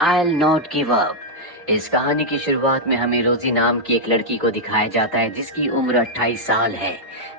I'll not give up। इस कहानी की शुरुआत में हमें रोजी नाम की एक लड़की को दिखाया जाता है जिसकी उम्र 28 साल है।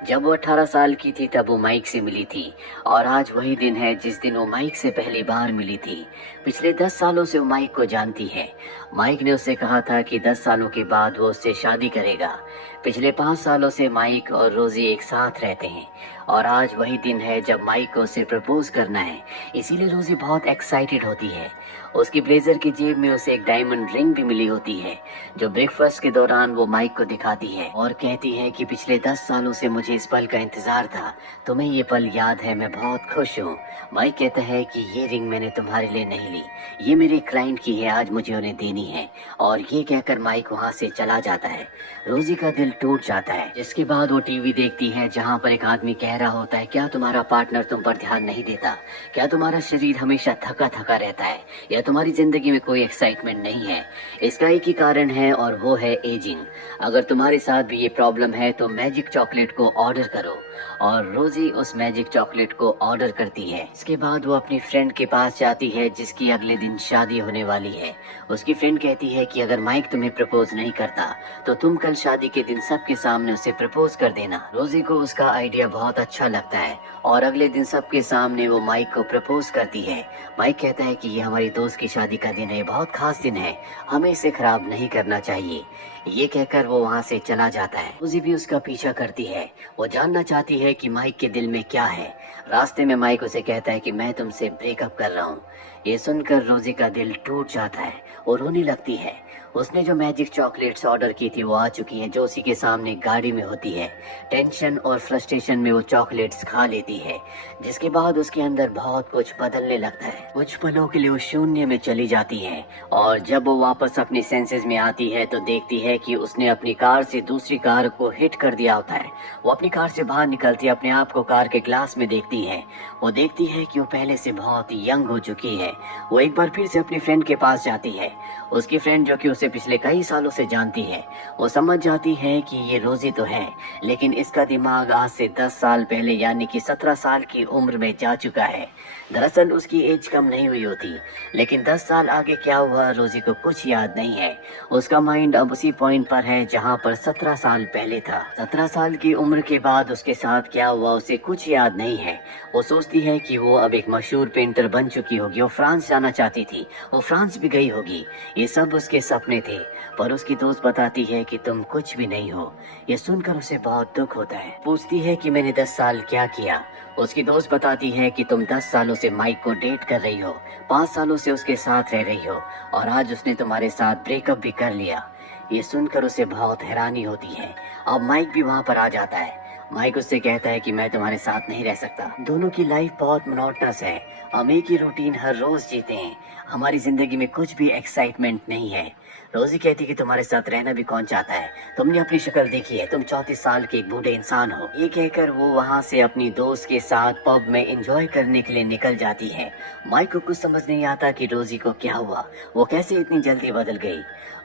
जब वो 18 साल की थी तब वो माइक से मिली थी और आज वही दिन है जिस दिन वो माइक से पहली बार मिली थी। पिछले 10 सालों से वो माइक को जानती है। माइक ने उससे कहा था कि 10 सालों के बाद वो उससे शादी करेगा। पिछले 5 सालों से माइक और रोजी एक साथ रहते हैं और आज वही दिन है जब माइक को उसे प्रपोज करना है। इसीलिए रोजी बहुत एक्साइटेड होती है। उसकी ब्लेजर की जेब में उसे एक डायमंड रिंग भी मिली होती है जो ब्रेकफास्ट के दौरान वो माइक को दिखाती है और कहती है कि पिछले 10 सालों से मुझे इस पल का इंतजार था। तुम्हें ये पल याद है, मैं बहुत खुश हूँ। माइक कहता है कि ये रिंग मैंने तुम्हारे लिए नहीं ली, ये मेरे क्लाइंट की है, आज मुझे उन्हें देनी है। और ये कहकर माइक वहाँ से चला जाता है। रोजी का दिल टूट जाता है। जिसके बाद वो टीवी देखती है जहाँ पर एक आदमी कह रहा होता है, क्या तुम्हारा पार्टनर तुम पर ध्यान नहीं देता? क्या तुम्हारा शरीर हमेशा थका थका रहता है या तुम्हारी जिंदगी में कोई एक्साइटमेंट नहीं है? इसका एक ही कारण है और वो है एजिंग। अगर तुम्हारे साथ भी ये प्रॉब्लम है तो मैजिक चॉकलेट को ऑर्डर करो। और रोजी उस मैजिक चॉकलेट को ऑर्डर करती है। इसके बाद वो अपनी फ्रेंड के पास जाती है जिसकी अगले दिन शादी होने वाली है। उसकी फ्रेंड कहती है कि अगर माइक तुम्हें प्रपोज नहीं करता तो तुम कल शादी के दिन सबके सामने उसे प्रपोज कर देना। रोजी को उसका आइडिया बहुत अच्छा लगता है और अगले दिन सबके सामने वो माइक को प्रपोज करती है। माइक कहता है कि ये हमारी दोस्त की शादी का दिन है, बहुत खास दिन है, हमें इसे खराब नहीं करना चाहिए। ये कहकर वो वहाँ से चला जाता है। रोजी भी उसका पीछा करती है। वो जानना चाहती है कि माइक के दिल में क्या है। रास्ते में माइक उसे कहता है कि मैं तुमसे ब्रेकअप कर रहा हूँ। ये सुनकर रोजी का दिल टूट जाता है और रोने लगती है। उसने जो मैजिक चॉकलेट्स ऑर्डर की थी वो आ चुकी हैं जो उसी के सामने गाड़ी में होती है। टेंशन और फ्रस्ट्रेशन में वो चॉकलेट्स खा लेती है जिसके बाद उसके अंदर बहुत कुछ बदलने लगता है। कुछ पलों के लिए वो शून्य में चली जाती है और जब वो वापस अपनी सेंसेस में आती है तो देखती है कि उसने अपनी कार से दूसरी कार को हिट कर दिया होता है। वो अपनी कार से बाहर निकलती है, अपने आप को कार के ग्लास में देखती है। वो देखती है कि वो पहले से बहुत यंग हो चुकी है। वो एक बार फिर से अपनी फ्रेंड के पास जाती है। उसकी फ्रेंड जो कि उसे पिछले कई सालों से जानती है, वो समझ जाती है कि ये रोजी तो है लेकिन इसका दिमाग आज से 10 साल पहले यानी कि 17 साल की उम्र में जा चुका है। दरअसल उसकी एज कम नहीं हुई होती लेकिन 10 साल आगे क्या हुआ रोजी को कुछ याद नहीं है। उसका माइंड अब उसी पॉइंट पर है जहाँ पर 17 साल पहले था। 17 साल की उम्र के बाद उसके साथ क्या हुआ उसे कुछ याद नहीं है। वो सोचती है कि वो अब एक मशहूर पेंटर बन चुकी होगी। वो फ्रांस जाना चाहती थी, वो फ्रांस भी गई होगी। ये सब उसके सपने थे पर उसकी दोस्त बताती है कि तुम कुछ भी नहीं हो। ये सुनकर उसे बहुत दुख होता है। पूछती है कि मैंने 10 साल क्या किया। उसकी दोस्त बताती है कि तुम 10 सालों से माइक को डेट कर रही हो, 5 सालों से उसके साथ रह रही हो और आज उसने तुम्हारे साथ ब्रेकअप भी कर लिया। ये सुनकर उसे बहुत हैरानी होती है। अब माइक भी वहाँ पर आ जाता है। माइक उससे कहता है कि मैं तुम्हारे साथ नहीं रह सकता। दोनों की लाइफ बहुत मोनोटनस है, हम एक ही रूटीन हर रोज जीते हैं, हमारी जिंदगी में कुछ भी एक्साइटमेंट नहीं है। रोजी कहती कि तुम्हारे साथ रहना भी कौन चाहता है, तुमने अपनी शक्ल देखी है, तुम 34 साल के एक बूढ़े इंसान हो। ये कहकर वो वहाँ से अपनी दोस्त के साथ पब में एंजॉय करने के लिए निकल जाती है। माइक को कुछ समझ नहीं आता कि रोजी को क्या हुआ, वो कैसे इतनी जल्दी बदल गई।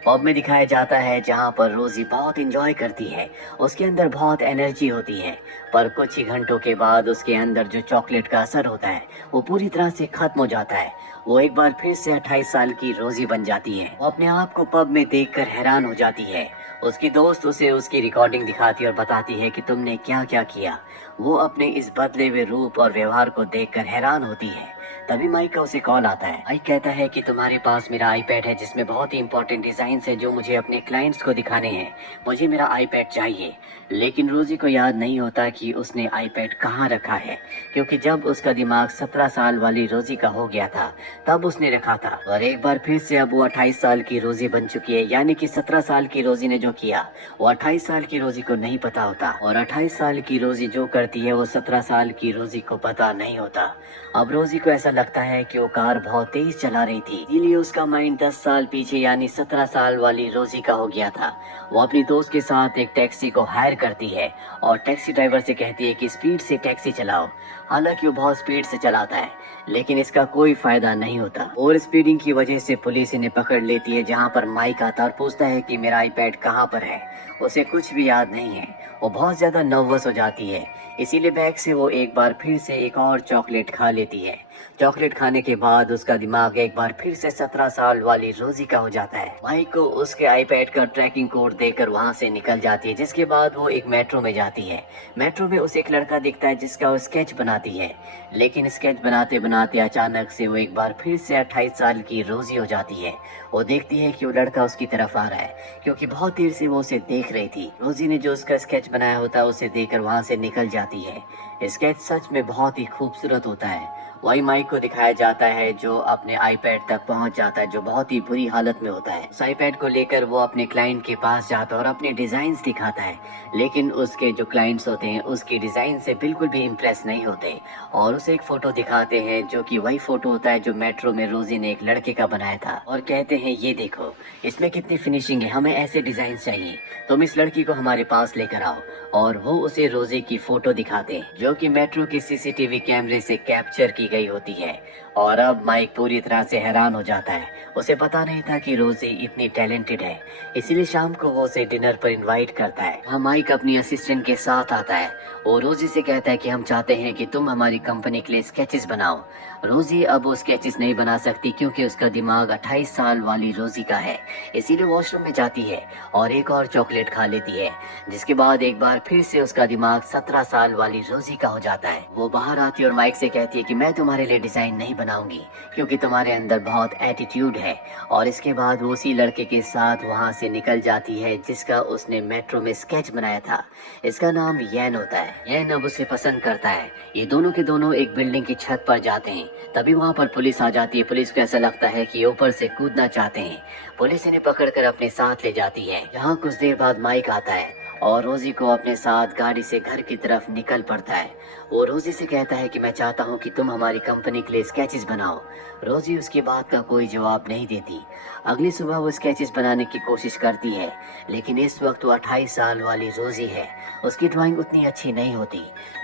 पब में दिखाया जाता है जहाँ पर रोजी बहुत एंजॉय करती है, उसके अंदर बहुत एनर्जी होती है पर कुछ ही घंटों के बाद उसके अंदर जो चॉकलेट का असर होता है वो पूरी तरह से खत्म हो जाता है। वो एक बार फिर से 28 साल की रोजी बन जाती है। वो अपने आप को पब में देखकर हैरान हो जाती है। उसकी दोस्त उसे उसकी रिकॉर्डिंग दिखाती और बताती है कि तुमने क्या क्या किया। वो अपने इस बदले हुए रूप और व्यवहार को देखकर हैरान होती है। तभी माइक का उसे कॉल आता है। माइक कहता है कि तुम्हारे पास मेरा आईपैड है जिसमें बहुत ही इंपॉर्टेंट डिजाइन्स हैं जो मुझे अपने क्लाइंट्स को दिखाने हैं, मुझे मेरा आईपैड चाहिए। लेकिन रोजी को याद नहीं होता कि उसने आईपैड कहाँ रखा है क्योंकि जब उसका दिमाग 17 साल वाली रोजी का हो गया था तब उसने रखा था। और एक बार फिर से अब वो 28 साल की रोजी बन चुकी है यानी कि 17 साल की रोजी ने जो किया वो 28 साल की रोजी को नहीं पता होता और 28 साल की रोजी जो करती है वो 17 साल की रोजी को पता नहीं होता। अब रोजी को ऐसा लगता है कि वो कार बहुत तेज चला रही थी, इसीलिए उसका माइंड 10 साल पीछे यानी 17 साल वाली रोजी का हो गया था। वो अपनी दोस्त के साथ एक टैक्सी को हायर करती है और टैक्सी ड्राइवर से कहती है कि स्पीड से टैक्सी चलाओ। हालांकि वो बहुत स्पीड से चलाता है लेकिन इसका कोई फायदा नहीं होता। ओवर स्पीडिंग की वजह से पुलिस इन्हें पकड़ लेती है जहाँ पर माइक आता और पूछता है कि मेरा आईपैड कहाँ पर है। उसे कुछ भी याद नहीं है। वो बहुत ज्यादा नर्वस हो जाती है, इसीलिए बैग से वो एक बार फिर से एक और चॉकलेट खा लेती है। चॉकलेट खाने के बाद उसका दिमाग एक बार फिर से 17 साल वाली रोजी का हो जाता है। माइक को उसके आईपैड का ट्रैकिंग कोड देकर वहाँ से निकल जाती है, जिसके बाद वो एक मेट्रो में जाती है। मेट्रो में उसे एक लड़का दिखता है जिसका वो स्केच बनाती है, लेकिन स्केच बनाते बनाते अचानक से वो एक बार फिर से 28 साल की रोजी हो जाती है। वो देखती है कि वो लड़का उसकी तरफ आ रहा है, क्योंकि बहुत देर से वो उसे देख रही थी। रोजी ने जो उसका स्केच बनाया होता है उसे देखकर वहाँ से निकल जाती है। स्केच सच में बहुत ही खूबसूरत होता है। वही माइक को दिखाया जाता है जो अपने आईपैड तक पहुंच जाता है, जो बहुत ही बुरी हालत में होता है। उस आईपैड को लेकर वो अपने क्लाइंट के पास जाता है और अपने डिजाइन दिखाता है, लेकिन उसके जो क्लाइंट्स होते हैं उसकी डिजाइन से बिल्कुल भी इम्प्रेस नहीं होते और उसे एक फोटो दिखाते हैं जो कि वही फोटो होता है जो मेट्रो में रोजी ने एक लड़के का बनाया था, और कहते हैं ये देखो इसमें कितनी फिनिशिंग है, हमें ऐसे डिजाइन चाहिए, तुम इस लड़की को हमारे पास लेकर आओ। और वो उसे रोजी की फोटो दिखाते हैं जो कि मेट्रो की सीसीटीवी कैमरे से कैप्चर की गई होती है। और अब माइक पूरी तरह से हैरान हो जाता है। उसे पता नहीं था कि रोजी इतनी टैलेंटेड है, इसीलिए शाम को वो उसे डिनर पर इनवाइट करता है। वहाँ माइक अपनी असिस्टेंट के साथ आता है और रोजी से कहता है कि हम चाहते हैं कि तुम हमारी कंपनी के लिए स्केचेस बनाओ। रोजी अब वो स्केचेस नहीं बना सकती क्योंकि उसका दिमाग 28 साल वाली रोजी का है, इसीलिए वॉशरूम में जाती है और एक और चॉकलेट खा लेती है, जिसके बाद एक बार फिर से उसका दिमाग 17 साल वाली रोजी का हो जाता है। वो बाहर आती है और माइक से कहती है कि मैं तुम्हारे लिए डिजाइन नहीं बनाऊंगी क्योंकि तुम्हारे अंदर बहुत एटीट्यूड है। और इसके बाद वो उसी लड़के के साथ वहाँ से निकल जाती है जिसका उसने मेट्रो में स्केच बनाया था। इसका नाम यैन होता है। यैन अब उसे पसंद करता है। ये दोनों के दोनों एक बिल्डिंग की छत पर जाते हैं। तभी वहाँ पर पुलिस आ जाती है। पुलिस को ऐसा लगता है कि ये ऊपर से कूदना चाहते हैं। पुलिस इन्हें पकड़कर अपने साथ ले जाती है। यहाँ कुछ देर बाद माइक आता है और रोजी को अपने साथ गाड़ी से घर की तरफ निकल पड़ता है। वो रोजी से कहता है कि मैं चाहता हूँ कि तुम हमारी कंपनी के लिए स्केचेस बनाओ। रोजी उसकी बात का कोई जवाब नहीं देती। अगली सुबह वो स्केचेस बनाने की कोशिश करती है, लेकिन इस वक्त वो 28 साल वाली रोजी है। उसकी ड्राइंग उतनी अच्छी नहीं होती।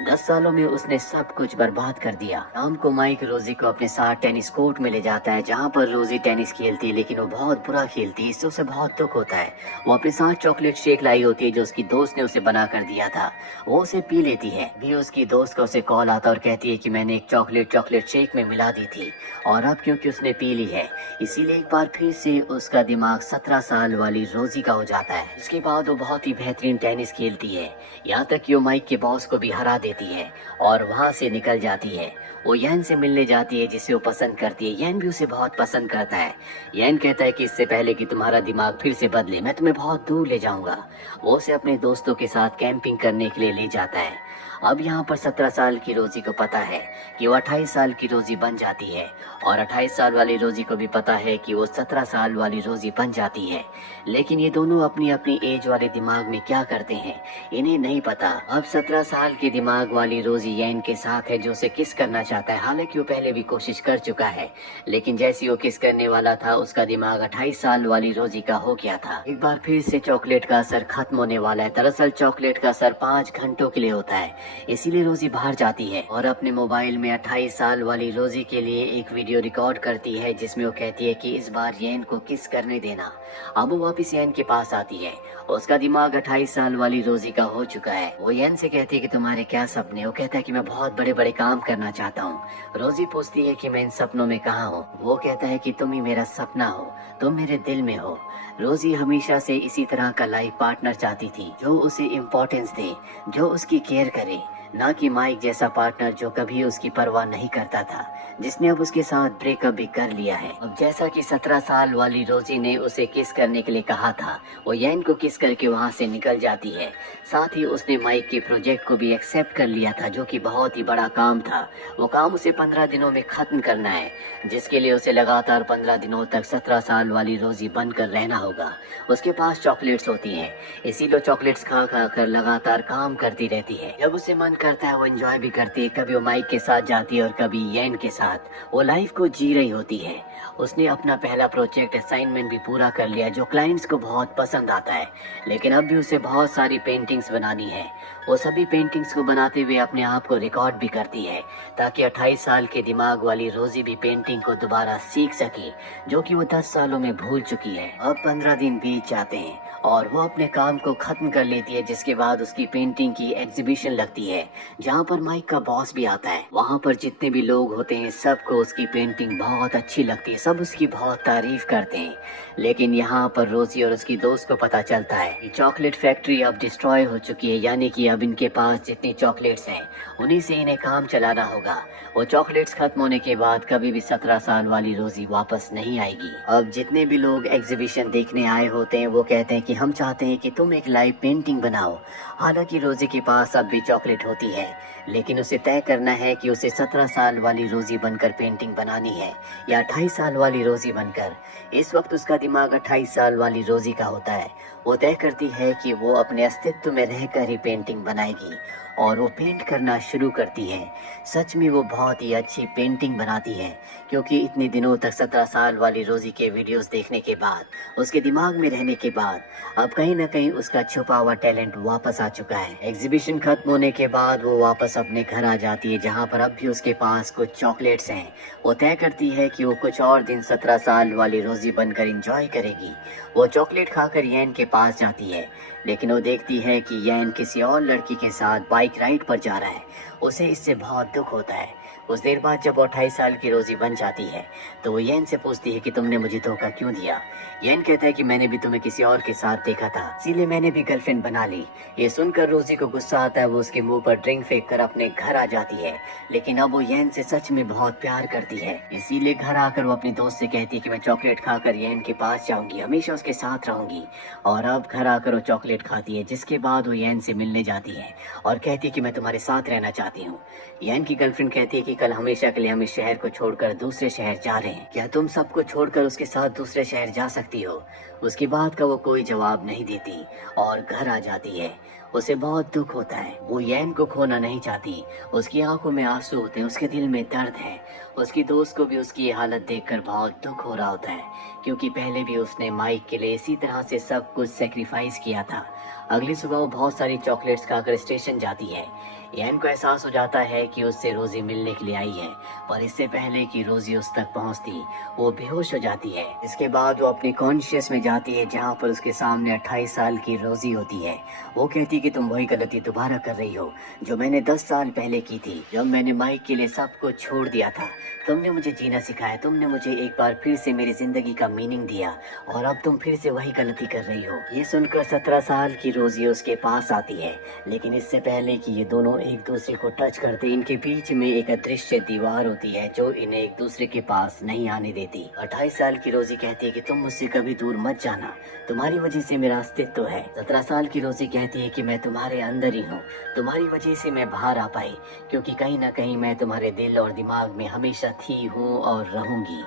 10 सालों में उसने सब कुछ बर्बाद कर दिया। शाम को माइक रोजी को अपने साथ टेनिस कोर्ट में ले जाता है जहाँ पर रोजी टेनिस खेलती है, लेकिन वो बहुत बुरा खेलती है। इससे उसे बहुत दुख होता है। वो अपने साथ चॉकलेट शेक लाई होती है जो उसकी दोस्त ने उसे बना कर दिया था। वो उसे पी लेती है। भी उसकी दोस्त का उसे कॉल आता और कहती है कि मैंने एक चॉकलेट शेक में मिला दी थी और अब क्योंकि उसने पी ली है इसीलिए एक बार फिर से उसका दिमाग 17 साल वाली रोजी का हो जाता है। इसके बाद वो बहुत ही बेहतरीन टेनिस खेलती है, यहाँ तक कि वो माइक के बॉस को भी हरा देती है और वहाँ से निकल जाती है। वो यैन से मिलने जाती है जिसे वो पसंद करती है। यैन भी उसे बहुत पसंद करता है। यैन कहता है कि इससे पहले कि तुम्हारा दिमाग फिर से बदले मैं तुम्हें बहुत दूर ले जाऊंगा। वो उसे अपने दोस्तों के साथ कैंपिंग करने के लिए ले जाता है। अब यहाँ पर 17 साल की रोजी को पता है कि वो 28 साल की रोजी बन जाती है और 28 साल वाली रोजी को भी पता है कि वो 17 साल वाली रोजी बन जाती है। लेकिन ये दोनों अपनी अपनी एज वाले दिमाग में क्या करते हैं इन्हें नहीं पता। अब 17 साल की दिमाग वाली रोजी यैन के साथ है जो उसे किस करना चाहता है। हालांकि वो पहले भी कोशिश कर चुका है, लेकिन जैसे वो किस करने वाला था उसका दिमाग 28 साल वाली रोजी का हो गया था। एक बार फिर से चॉकलेट का असर खत्म होने वाला है। दरअसल चॉकलेट का असर 5 घंटों के लिए होता है, इसीलिए रोजी बाहर जाती है और अपने मोबाइल में 28 साल वाली रोजी के लिए एक वीडियो रिकॉर्ड करती है जिसमें वो कहती है कि इस बार यैन को किस करने देना। अब वो वापस यैन के पास आती है। उसका दिमाग 28 साल वाली रोजी का हो चुका है। वो यैन से कहती है कि तुम्हारे क्या सपने। वो कहता है कि मैं बहुत बड़े बड़े काम करना चाहता हूँ। रोजी पूछती है कि मैं इन सपनों में कहाँ हूँ। वो कहता है कि तुम ही मेरा सपना हो, तुम मेरे दिल में हो। रोजी हमेशा से इसी तरह का लाइफ पार्टनर चाहती थी जो उसे इम्पोर्टेंस दे, जो उसकी केयर करे, ना कि माइक जैसा पार्टनर जो कभी उसकी परवाह नहीं करता था, जिसने अब उसके साथ ब्रेकअप भी कर लिया है। अब जैसा कि 17 साल वाली रोजी ने उसे किस करने के लिए कहा था, वो यैन को किस करके वहाँ से निकल जाती है। साथ ही उसने माइक के प्रोजेक्ट को भी एक्सेप्ट कर लिया था जो कि बहुत ही बड़ा काम था। वो काम उसे 15 दिनों में खत्म करना है, जिसके लिए उसे लगातार 15 दिनों तक 17 साल वाली रोजी बनकर रहना होगा। उसके पास चॉकलेट्स होती हैं, इसीलिए चॉकलेट्स खा खा कर लगातार काम करती रहती है। जब उसे मन करता है वो एंजॉय भी करती है। कभी वो माइक के साथ जाती है और कभी यैन के साथ। वो लाइफ को जी रही होती है। उसने अपना पहला प्रोजेक्ट असाइनमेंट भी पूरा कर लिया जो क्लाइंट्स को बहुत पसंद आता है, लेकिन अब भी उसे बहुत सारी पेंटिंग्स बनानी है। वो सभी पेंटिंग्स को बनाते हुए अपने आप को रिकॉर्ड भी करती है ताकि 28 साल के दिमाग वाली रोजी भी पेंटिंग को दोबारा सीख सके जो कि वो 10 सालों में भूल चुकी है। अब 15 दिन बीत जाते हैं और वो अपने काम को ख़त्म कर लेती है, जिसके बाद उसकी पेंटिंग की एग्जीबिशन लगती है जहाँ पर माइक का बॉस भी आता है। वहाँ पर जितने भी लोग होते हैं सबको उसकी पेंटिंग बहुत अच्छी लगती है, सब उसकी बहुत तारीफ करते हैं। लेकिन यहाँ पर रोजी और उसकी दोस्त को पता चलता है कि चॉकलेट फैक्ट्री अब डिस्ट्रॉय हो चुकी है, यानी कि अब इनके पास जितनी चॉकलेट्स हैं उन्हीं से इन्हें काम चलाना होगा। वो चॉकलेट्स खत्म होने के बाद कभी भी 17 साल वाली रोजी वापस नहीं आएगी। अब जितने भी लोग एग्जीबिशन देखने आए होते हैं वो कहते हैं कि हम चाहते हैं कि तुम एक लाइव पेंटिंग बनाओ। हालांकि रोजी के पास अब भी चॉकलेट होती है, लेकिन उसे तय करना है कि उसे 17 साल वाली रोजी बनकर पेंटिंग बनानी है या 28 साल वाली रोजी बनकर। इस वक्त उसका दिमाग 28 साल वाली रोजी का होता है। वो तय करती है कि वो अपने अस्तित्व में रहकर ही पेंटिंग बनाएगी और वो पेंट करना शुरू करती है। सच में वो बहुत ही अच्छी पेंटिंग बनाती है, क्योंकि इतने दिनों तक 17 साल वाली रोजी के वीडियोस देखने के बाद, उसके दिमाग में रहने के बाद अब कहीं ना कहीं उसका छुपा हुआ टैलेंट वापस आ चुका है। एग्जीबिशन खत्म होने के बाद वो वापस अपने घर आ जाती है, जहाँ पर अब भी उसके पास कुछ चॉकलेट्स हैं। वो तय करती है कि वो कुछ और दिन 17 साल वाली रोजी बनकर एंजॉय करेगी। वो चॉकलेट खाकर यैन के पास जाती है, लेकिन वो देखती है कि यैन किसी और लड़की के साथ बाइक राइड पर जा रहा है। उसे इससे बहुत दुख होता है। कुछ देर बाद जब वो 28 साल की रोजी बन जाती है तो वो यैन से पूछती है कि तुमने मुझे धोखा क्यों दिया। यैन कहता है कि मैंने भी तुम्हें किसी और के साथ देखा था, इसीलिए मैंने भी गर्लफ्रेंड बना ली। ये सुनकर रोजी को गुस्सा आता है, वो उसके मुंह पर ड्रिंक फेंक कर अपने घर आ जाती है। लेकिन अब वो यैन से सच में बहुत प्यार करती है, इसीलिए घर आकर वो अपनी दोस्त से कहती है कि मैं चॉकलेट खाकर यैन के पास जाऊंगी, हमेशा उसके साथ रहूंगी। और अब घर आकर वो चॉकलेट खाती है, जिसके बाद वो यैन से मिलने जाती है और कहती है कि मैं तुम्हारे साथ रहना चाहती हूँ। यैन की गर्लफ्रेंड कहती है कि कल हमेशा के लिए हम इस शहर को छोड़कर दूसरे शहर जा रहे हैं, क्या तुम सबको छोड़कर उसके साथ दूसरे शहर जा सकती हो। उसकी बात का वो कोई जवाब नहीं देती और घर आ जाती है। उसे बहुत दुख होता है, वो यैन को खोना नहीं चाहती। उसकी आंखों में आंसू होते हैं, उसके दिल में दर्द है। उसकी दोस्त को भी उसकी ये हालत देखकर बहुत दुख हो रहा होता है, क्योंकि पहले भी उसने माइक के लिए इसी तरह से सब कुछ सेक्रीफाइस किया था। अगली सुबह वो बहुत सारी चॉकलेट्स खाकर स्टेशन जाती है। यैन को एहसास हो जाता है कि उससे रोजी मिलने के लिए आई है, पर इससे पहले कि रोजी उस तक पहुंचती वो बेहोश हो जाती है। इसके बाद वो अपनी कॉन्शियस में जाती है, जहां पर उसके सामने 28 साल की रोजी होती है। वो कहती है कि तुम वही गलती दोबारा कर रही हो जो मैंने 10 साल पहले की थी, जब मैंने माइक के लिए सब कुछ छोड़ दिया था। तुमने मुझे जीना सिखाया, तुमने मुझे एक बार फिर से मेरी जिंदगी का मीनिंग दिया, और अब तुम फिर से वही गलती कर रही हो। ये सुनकर 17 साल की रोजी उसके पास आती है, लेकिन इससे पहले कि ये दोनों एक दूसरे को टच करते, इनके बीच में एक अदृश्य दीवार होती है जो इन्हें एक दूसरे के पास नहीं आने देती। 28 साल की रोजी कहती है कि तुम मुझसे कभी दूर मत जाना, तुम्हारी वजह से मेरा अस्तित्व है। 17 साल की रोजी कहती है कि मैं तुम्हारे अंदर ही हूँ, तुम्हारी वजह से मैं बाहर आ पाई, क्योंकि कहीं ना कहीं मैं तुम्हारे दिल और दिमाग में हमेशा थी, हूँ और रहूंगी।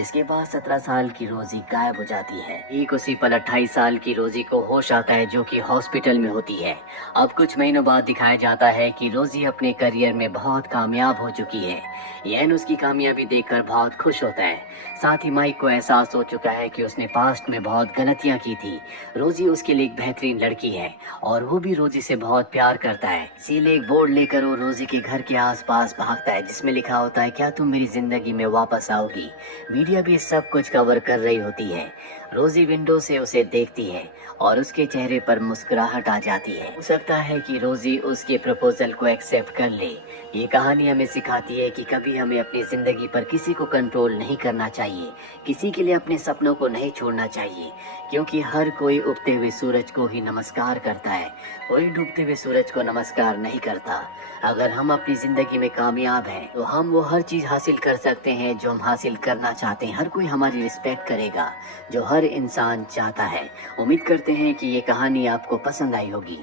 इसके बाद 17 साल की रोजी गायब हो जाती है। एक उसी पल 28 साल की रोजी को होश आता है, जो कि हॉस्पिटल में होती है। अब कुछ महीनों बाद दिखाया जाता है कि रोजी अपने करियर में बहुत कामयाब हो चुकी है। यैन उसकी कामयाबी देखकर बहुत खुश होता है। साथ ही माइक को एहसास हो चुका है कि उसने पास्ट में बहुत गलतियां की थी। रोजी उसके लिए एक बेहतरीन लड़की है और वो भी रोजी से बहुत प्यार करता है। इसीलिए एक बोर्ड लेकर वो रोजी के घर के आसपास भागता है, जिसमें लिखा होता है, क्या तुम मेरी जिंदगी में वापस आओगी। मीडिया भी सब कुछ कवर कर रही होती है। रोजी विंडो से उसे देखती है और उसके चेहरे पर मुस्कुराहट आ जाती है। हो सकता है कि रोजी उसके प्रपोजल को एक्सेप्ट कर ले। ये कहानी हमें सिखाती है कि कभी हमें अपनी जिंदगी पर किसी को कंट्रोल नहीं करना चाहिए, किसी के लिए अपने सपनों को नहीं छोड़ना चाहिए, क्योंकि हर कोई उगते हुए सूरज को ही नमस्कार करता है, कोई डूबते हुए सूरज को नमस्कार नहीं करता। अगर हम अपनी जिंदगी में कामयाब हैं तो हम वो हर चीज हासिल कर सकते हैं जो हम हासिल करना चाहते हैं। हर कोई हमारी रिस्पेक्ट करेगा, जो हर इंसान चाहता है। उम्मीद करते हैं कि ये कहानी आपको पसंद आई होगी।